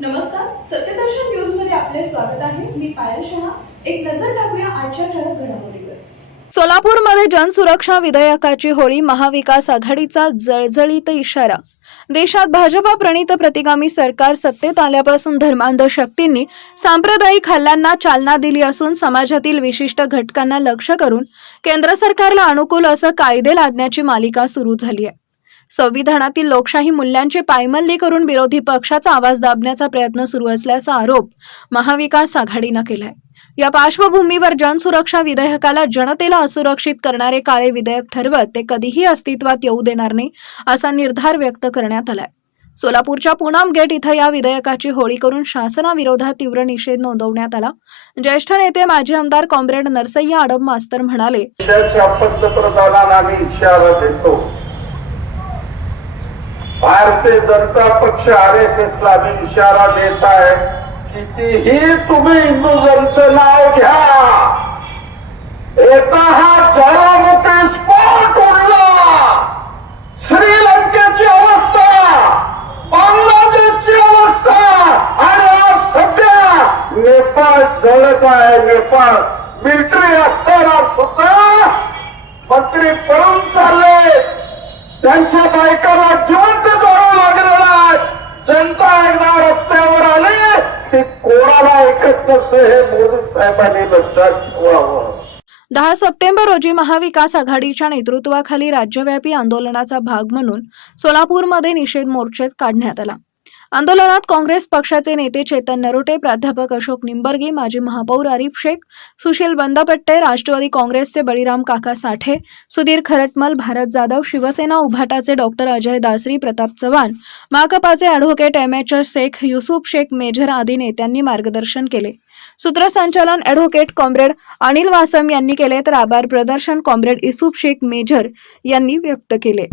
नमस्कार सत्यदर्शन न्यूजमध्ये आपले स्वागत आहे. मी पायल शहा. एक नजर टाकूया आजच्या ठळक घडामोडीवर. सोलापूरमध्ये जनसुरक्षा विधेयकाची होळी महाविकास आघाडीचा जळजळीत इशारा. देशात भाजपा प्रणित प्रतिगामी सरकार सत्तेत आल्यापासून धर्मांध शक्तींनी सांप्रदायिक हल्ल्यांना चालना दिली असून समाजातील विशिष्ट घटकांना लक्ष करून केंद्र सरकारला अनुकूल असं कायदे लादण्याची मालिका सुरू झाली आहे. संविधानातील लोकशाही मूल्यांची पायमल्ली करून विरोधी पक्षाचा आवाज दाबण्याचा प्रयत्न सुरू असल्याचा आरोप महाविकास आघाडीनं केलाय. या पार्श्वभूमीवर जनसुरक्षा विधेयकाला जनतेला असुरक्षित करणारे काळे विधेयक ठरवत ते कधीही अस्तित्वात येऊ देणार नाही असा निर्धार व्यक्त करण्यात आलाय. सोलापूरच्या पुनाम गेट इथं या विधेयकाची होळी करून शासनाविरोधात तीव्र निषेध नोंदवण्यात आला. ज्येष्ठ नेते माजी आमदार कॉम्रेड नरसय्या आडम मास्तर म्हणाले पंतप्रधानांना इशारा देतो. भारतीय जनता पक्ष आर एस एस ला मी इशारा देत आहे कितीही तुम्ही हिंदुजनचं नाव घ्या. येता हा ज्वालामुखी स्फोट उडला. श्रीलंकेची अवस्था बांगलादेशची अवस्था आणि आज सध्या नेपाळ जळत आहे. नेपाळ मिलिटरी असताना सुद्धा मंत्री पळून चालले. त्यांच्या बायकाला जिवंत जनता रस्त्यावर आले ते कोणाला ऐकत नसतं हे मोदी साहेबांनी लक्षात ठेवावं. दहा सप्टेंबर रोजी महाविकास आघाडीच्या नेतृत्वाखाली राज्यव्यापी आंदोलनाचा भाग म्हणून सोलापूरमध्ये निषेध मोर्चे काढण्यात आला. आंदोलनात काँग्रेस पक्षाचे नेते चेतन नरोटे प्राध्यापक अशोक निंबर्गे माजी महापौर आरिफ शेख सुशील बंदापट्टे राष्ट्रवादी काँग्रेसचे बळीराम काका साठे सुधीर खरटमल भारत जाधव शिवसेना उभाटाचे doctor Ajay Dasari Pratap Chavan माकपाचे advocate M H Shaikh Yusuf Shaikh major आदी नेत्यांनी मार्गदर्शन केले. सूत्रसंचालन ॲडव्होकेट कॉम्रेड अनिल वासम यांनी केले तर आभार प्रदर्शन कॉम्रेड इसूफ शेख मेजर यांनी व्यक्त केले.